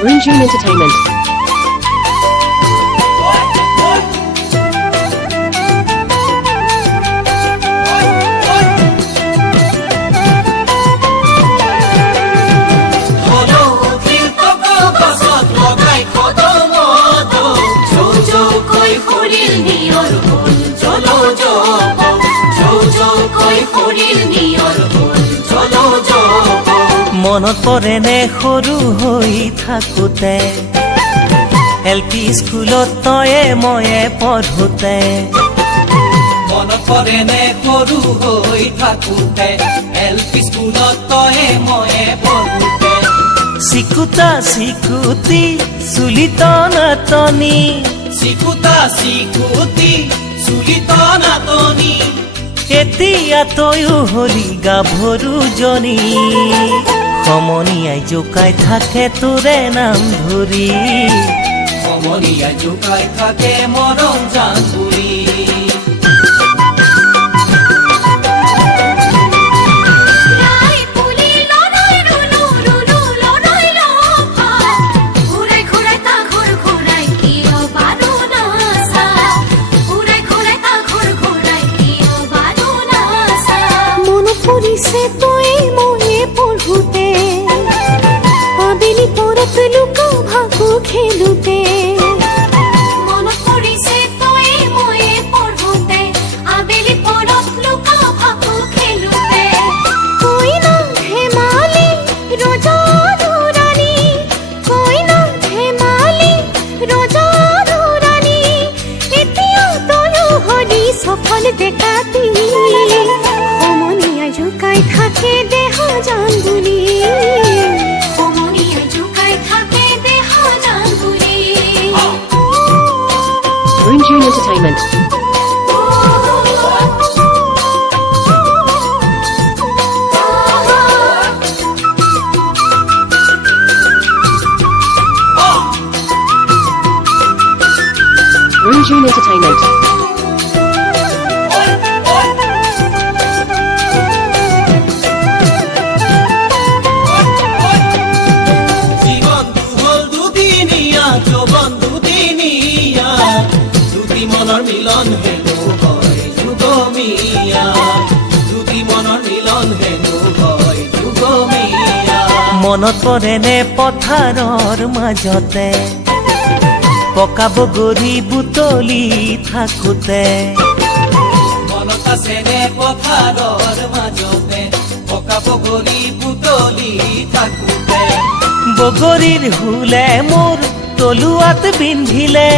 Runjun Entertainment. মনত পৰেনে সৰু হৈ থাকোঁতে এলপি স্কুলত তয়ে ময়ে পঢ়োতে মনত পৰেনে সৰু হৈ থাকোঁতে এলপি স্কুলত তয়ে ময়ে পঢ়োতে চিকুতা চিকুতি চুলি টনাটনি চিকুতা চিকুতি চুলি টনাটনি এতিয়া তয়ো হলি গাভৰুজনী সমনীয়াই জোকাই থাকে তোৰে নাম ধৰি সমনীয়াই জোকাই থাকে মৰম জানপুৰি খেলুতে মনত পৰিছে তই ময়ে পঢ়োতে আবেলি পৰত লুকা ভাকু খেলুতে কইনা ধেমালি ৰজানুৰানী কইনা ধেমালি ৰজানুৰানী এতিয়া তয়ো হলি সফল ডেকাতি সমনীয়া জোকাই থাকে দেহ জান বুলি Runjun Entertainment. Runjun Entertainment. মনৰ মিলন হেনো হয় যুগমিয়া দুটি মনৰ মিলন হেনো হয় যুগমিয়া মনত পৰেনে পথাৰৰ মাজতে পকা বগৰী বুটলি থাকোঁতে মনত আছেনে পথাৰৰ মাজতে পকা বগৰী বুটলি থাকোঁতে বগৰীৰ হুলে মোৰ তলুৱাত পিন্ধিলে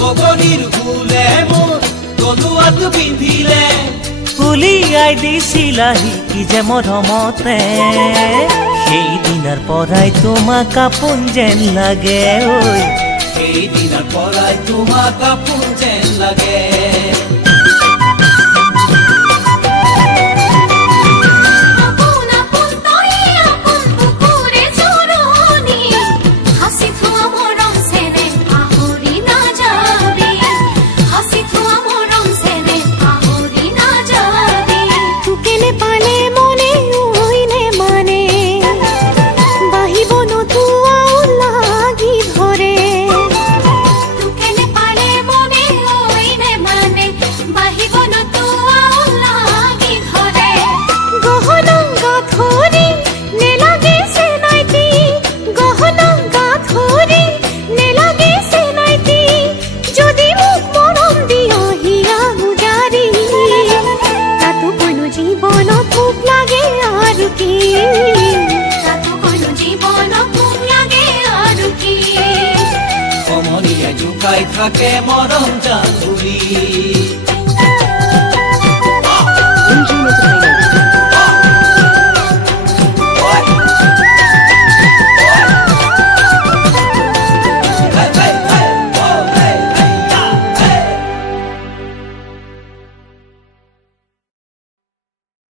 বগৰীৰ ফুলে মোৰ তলুৱাত পিন্ধিলে উলিয়াই দিছিলাহি কি যে মৰমতে সেইদিনাৰ পৰাই তোমাক আপোন যেন লাগে ঐ সেইদিনাৰ পৰাই তোমাক আপোন যেন লাগে সমনীয়া জোকাই থাকে মৰম জানপুৰি